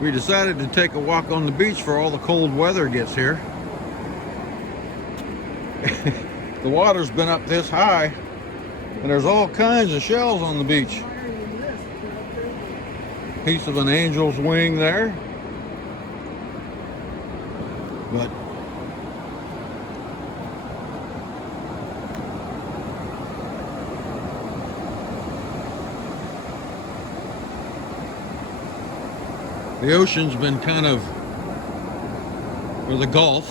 we decided to take a walk on the beach before all the cold weather gets here. The water's been up this high, and there's all kinds of shells on the beach. Piece of an angel's wing there. But the ocean's been kind of, or the Gulf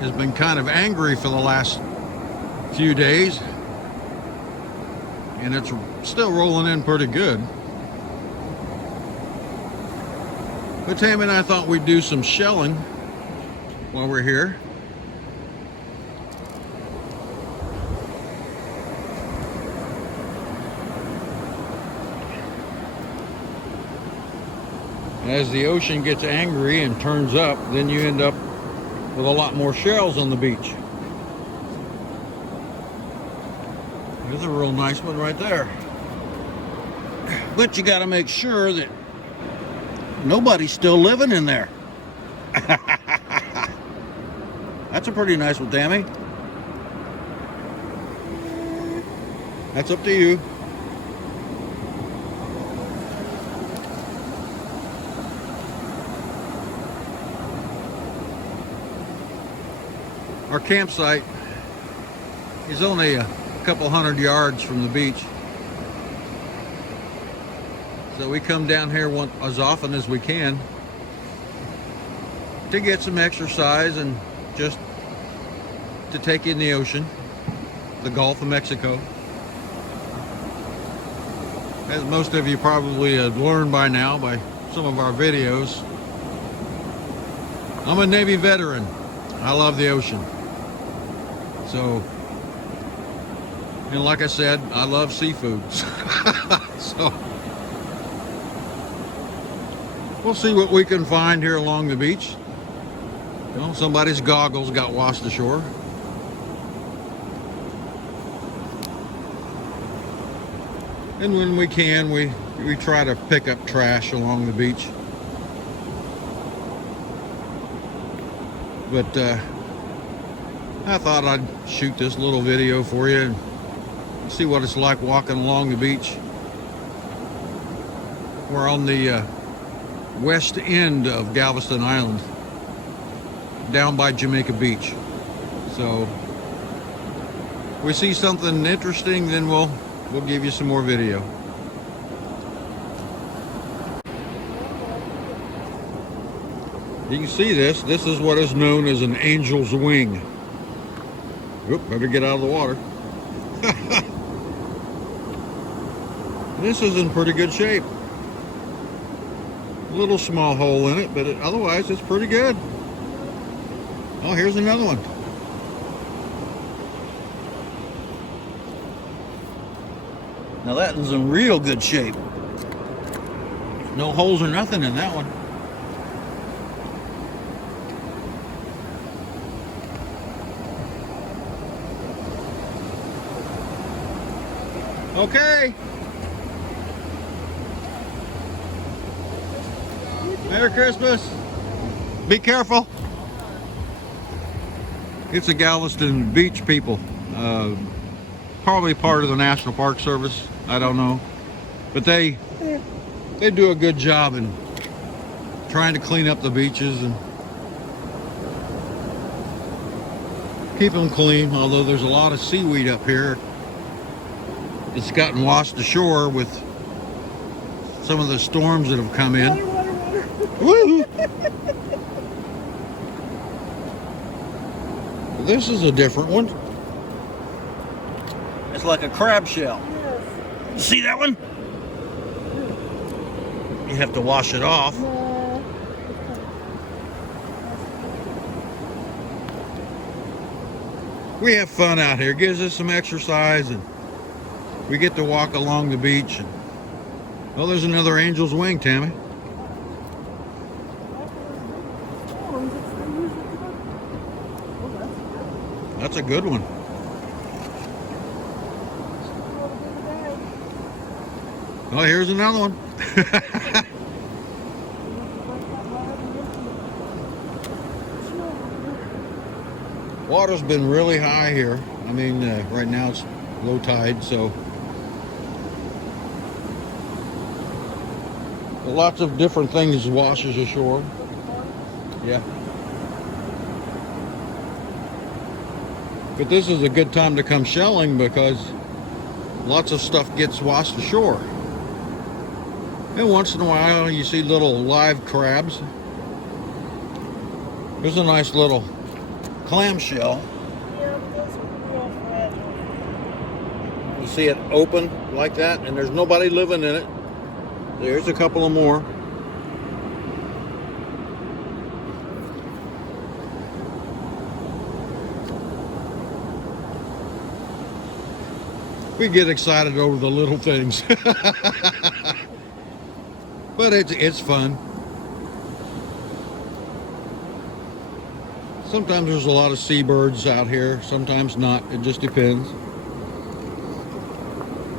has been kind of angry for the last few days, and it's still rolling in pretty good. But Tammy and I thought we'd do some shelling while we're here. As the ocean gets angry and turns up, then you end up with a lot more shells on the beach. There's a real nice one right there. But you got to make sure that nobody's still living in there. That's a pretty nice one, Tammy. That's up to you. Our campsite is only a couple hundred yards from the beach. So we come down here as often as we can to get some exercise and just to take in the ocean, the Gulf of Mexico. As most of you probably have learned by now by some of our videos, I'm a Navy veteran. I love the ocean. So, and like I said, I love seafoods. So, we'll see what we can find here along the beach. You know, somebody's goggles got washed ashore. And when we can, we try to pick up trash along the beach. But I thought I'd shoot this little video for you and see what it's like walking along the beach. We're on the west end of Galveston Island, down by Jamaica Beach. So if we see something interesting, then we'll give you some more video. You can see this. This is what is known as an angel's wing. Oop, better get out of the water. This is in pretty good shape. A little small hole in it, but otherwise it's pretty good. Oh, here's another one. Now that one's in real good shape. No holes or nothing in that one. Okay. Merry Christmas. Be careful. It's the Galveston Beach people. Probably part of the National Park Service. I don't know. But they do a good job in trying to clean up the beaches and keep them clean, although there's a lot of seaweed up here. It's gotten washed ashore with some of the storms that have come in. Woo! This is a different one. It's like a crab shell. Yes. See that one? You have to wash it off. We have fun out here. It gives us some exercise, and we get to walk along the beach. And, oh, there's another angel's wing, Tammy. That's a good one. Oh, here's another one. Water's been really high here. I mean, right now it's low tide, so lots of different things washes ashore. Yeah. But this is a good time to come shelling because lots of stuff gets washed ashore. And once in a while you see little live crabs. There's a nice little clamshell. Yeah, but those are real fragile. You see it open like that, and there's nobody living in it. There's a couple of more. We get excited over the little things. But it's fun. Sometimes there's a lot of seabirds out here, sometimes not. It just depends.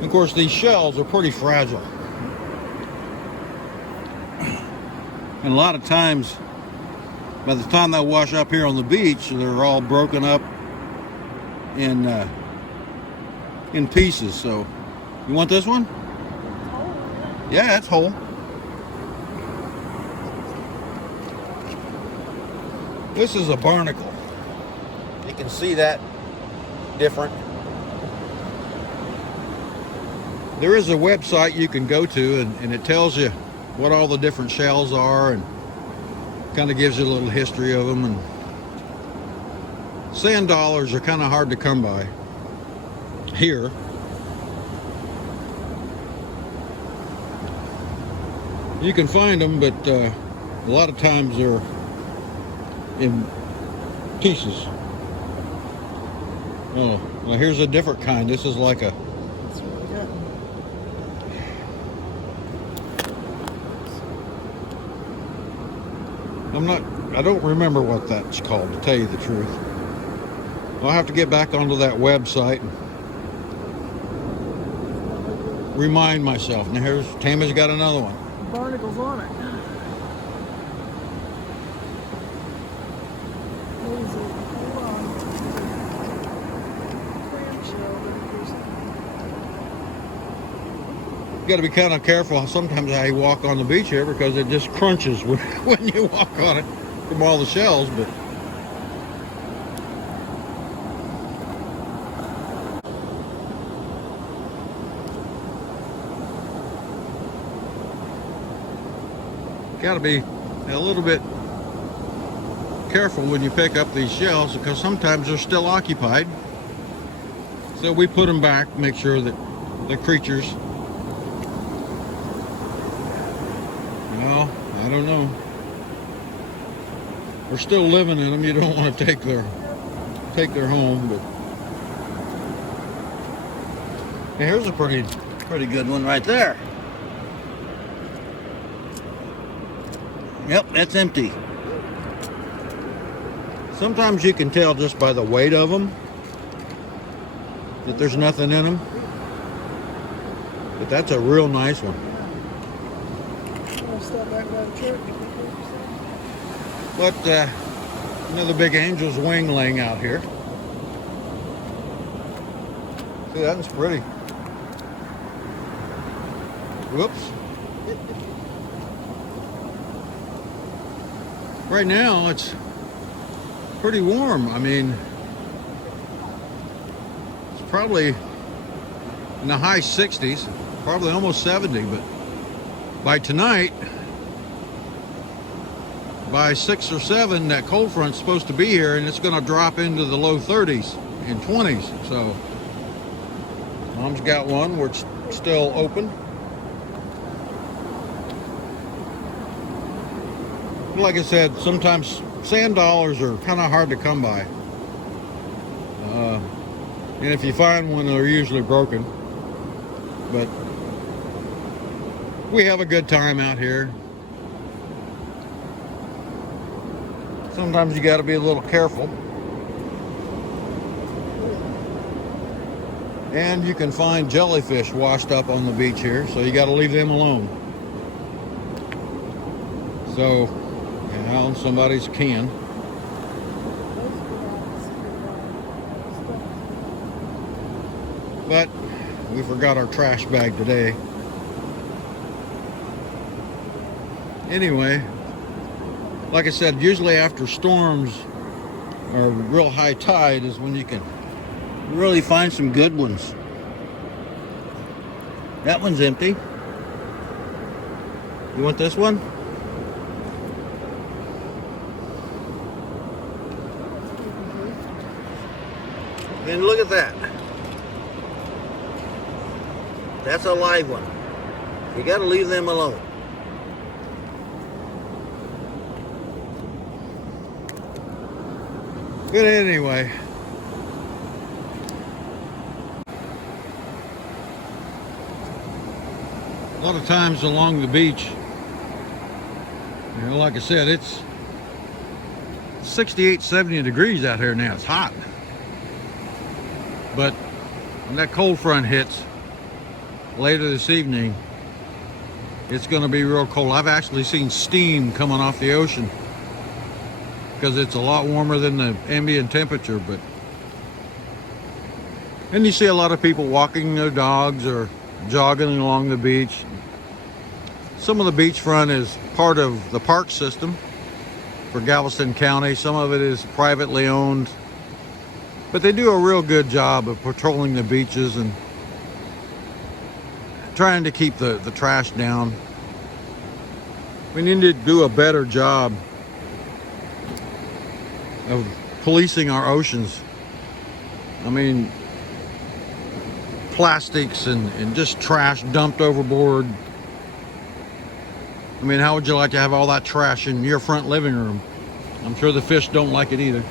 Of course, these shells are pretty fragile. And a lot of times, by the time they wash up here on the beach, they're all broken up in pieces. So, you want this one? Yeah, it's whole. This is a barnacle. You can see that different. There is a website you can go to, and it tells you what all the different shells are and kind of gives you a little history of them. And sand dollars are kind of hard to come by here. You can find them, but a lot of times they're in pieces. Oh, well, here's a different kind. This is like a I don't remember what that's called, to tell you the truth. I'll have to get back onto that website and remind myself. Now here's Tammy's got another one. Barnacles on it. You got to be kind of careful sometimes how you walk on the beach here because it just crunches when you walk on it from all the shells. But got to be a little bit careful when you pick up these shells because sometimes they're still occupied. So we put them back, make sure that the creatures, well, I don't know, we're still living in them. You don't want to take their home. But hey, here's a pretty good one right there. Yep, that's empty. Sometimes you can tell just by the weight of them that there's nothing in them. But that's a real nice one. Stop back by the church. But another big angel's wing laying out here. See, that one's pretty. Whoops. Right now it's pretty warm. I mean, it's probably in the high 60s, probably almost 70, but by tonight, by 6 or 7, that cold front's supposed to be here, and it's going to drop into the low 30s and 20s. So Mom's got one where it's still open. Like I said, sometimes sand dollars are kind of hard to come by. And if you find one, they're usually broken. But we have a good time out here. Sometimes you got to be a little careful. And you can find jellyfish washed up on the beach here, so you got to leave them alone. So, somebody's can. but we forgot our trash bag today. Anyway, like I said, usually after storms or real high tide is when you can really find some good ones. That one's empty. You want this one? And look at that. That's a live one. You got to leave them alone. But anyway, a lot of times along the beach, you know, like I said, it's 68, 70 degrees out here now. It's hot. But when that cold front hits later this evening, it's going to be real cold. I've actually seen steam coming off the ocean because it's a lot warmer than the ambient temperature. But and you see a lot of people walking their dogs or jogging along the beach. Some of the beachfront is part of the park system for Galveston County. Some of it is privately owned. But they do a real good job of patrolling the beaches and trying to keep the trash down. We need to do a better job of policing our oceans. I mean, plastics and just trash dumped overboard. I mean, how would you like to have all that trash in your front living room? I'm sure the fish don't like it either.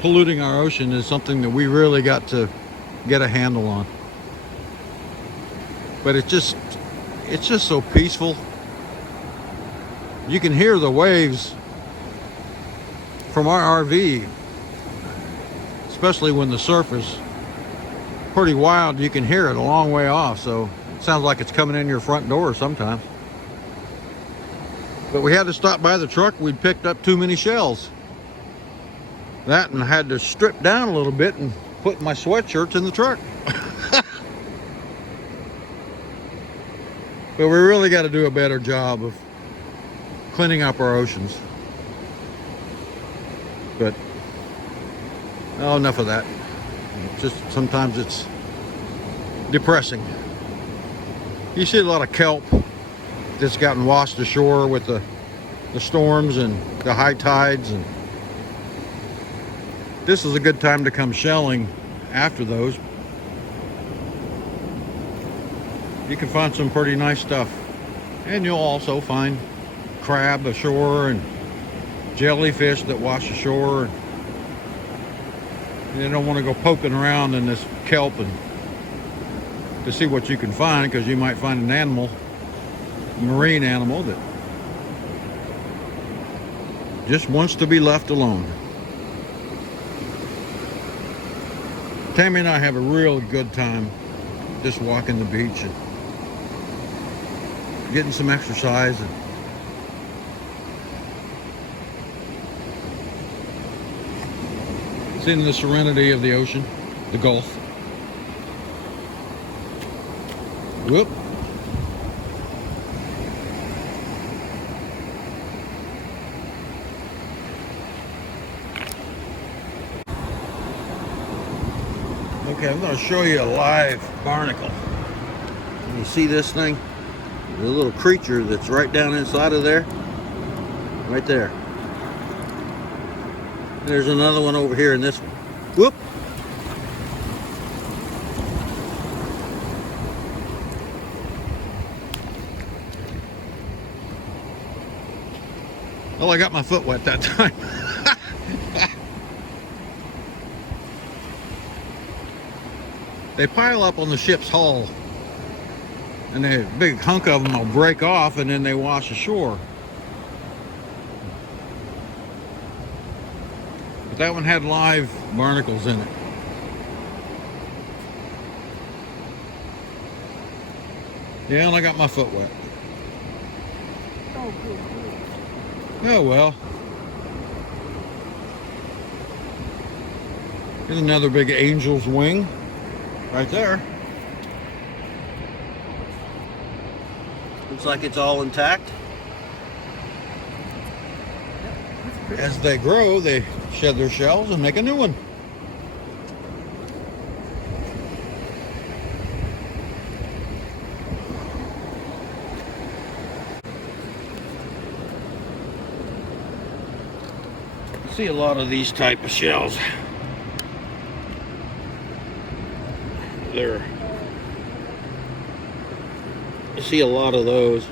Polluting our ocean is something that we really got to get a handle on. But it's just so peaceful. You can hear the waves from our RV, especially when the surf is pretty wild. You can hear it a long way off, so it sounds like it's coming in your front door sometimes. But we had to stop by the truck. We'd picked up too many shells. That, and I had to strip down a little bit and put my sweatshirts in the truck. But we really got to do a better job of cleaning up our oceans. But oh, enough of that. Just sometimes it's depressing. You see a lot of kelp that's gotten washed ashore with the storms and the high tides, and this is a good time to come shelling after those. You can find some pretty nice stuff, and you'll also find crab ashore and jellyfish that wash ashore. You don't want to go poking around in this kelp and to see what you can find, because you might find an animal, a marine animal, that just wants to be left alone. Tammy and I have a real good time just walking the beach and getting some exercise and seeing the serenity of the ocean, the Gulf. Whoop. Okay, I'm going to show you a live barnacle. Can you see this thing? The little creature that's right down inside of there. Right there. There's another one over here in this one. Whoop! Oh, I got my foot wet that time. They pile up on the ship's hull, and a big hunk of them will break off, and then they wash ashore. But that one had live barnacles in it. Yeah, and I got my foot wet. Oh, good. Oh well. Here's another big angel's wing. Right there. Looks like it's all intact. As they grow, they shed their shells and make a new one. See a lot of these type of shells. You see a lot of those.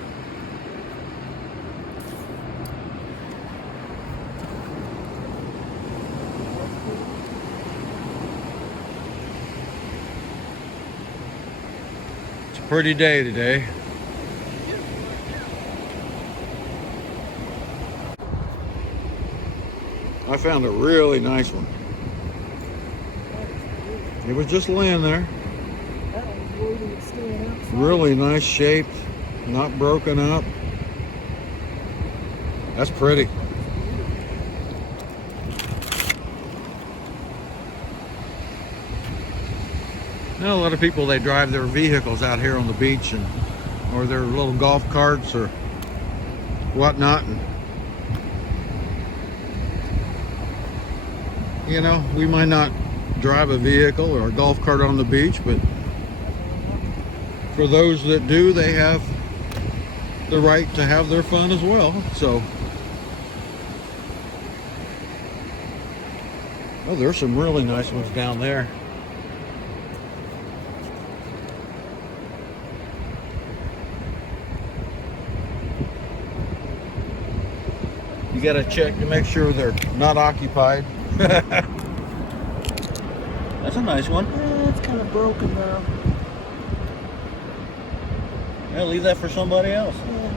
It's a pretty day today. I found a really nice one. It was just laying there. That one's loaded and staying outside. Really nice shaped, not broken up. That's pretty. Now, a lot of people, they drive their vehicles out here on the beach or their little golf carts or whatnot. And, you know, we might not drive a vehicle or a golf cart on the beach, but for those that do, they have the right to have their fun as well. So, oh, there's some really nice ones down there. You gotta check to make sure they're not occupied. That's a nice one. It's kind of broken now. Yeah, leave that for somebody else. Yeah.